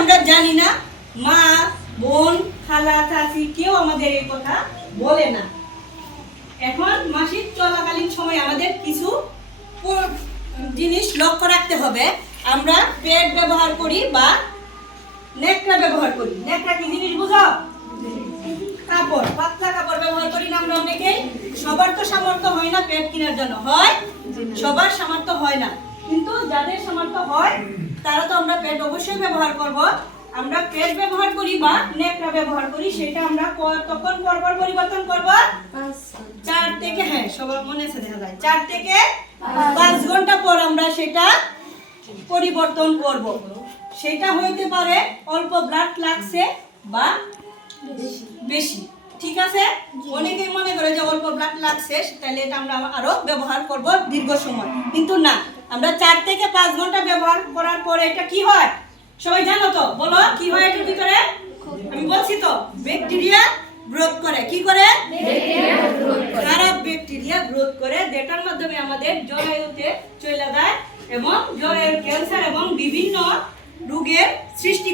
আমরা জানি না, মা বোন খালা চাচি কেউ আমাদের এই কথা বলে না। এখন মাসিক চলাকালীন সময় আমাদের কিছু জিনিস লক্ষ্য রাখতে হবে। আমরা প্যাড ব্যবহার করি বা নেকড়া ব্যবহার করি। নেকড়া কি জিনিস বুঝো? কাপড়, পাতলা কাপড় ব্যবহার করি না আমরা অনেকেই। সবার তো সামর্থ্য হয় না প্যাড কেনার জন্য, হয়? সবার সামর্থ্য হয় না, কিন্তু যাদের সামর্থ্য হয় তারা তো আমরা প্যাড অবশ্যই ব্যবহার করব। আমরা প্যাড ব্যবহার করি বা নেকড়া ব্যবহার করি, সেটা আমরা তখন পরপর পরিবর্তন করব 4 থেকে, হ্যাঁ সবার মনে আছে দেখা যায় 4 থেকে 5 ঘন্টা পর আমরা সেটা পরিবর্তন করব। সেটা হইতে পারে অল্প ব্লাড লাগছে বা বেশি, ঠিক আছে? অনেকেই মনে করে যে অল্প ব্লাড লাগছে তাহলে এটা আমরা আরো ব্যবহার করব দীর্ঘ সময়, কিন্তু না। আমরা 4 থেকে 5 ঘন্টা ব্যবহার করার পরে এটা কি হয় সবাই জানো তো? বলো কি হয় এটার ভিতরে? আমি বলছি তো, ব্যাকটেরিয়া গ্রোথ করে। কি করে? খারাপ ব্যাকটেরিয়া গ্রোথ করে, যেটার মাধ্যমে আমাদের জরায়ুতে চলে যায় এবং জরায়ুর ক্যান্সার এবং বিভিন্ন রোগের সৃষ্টি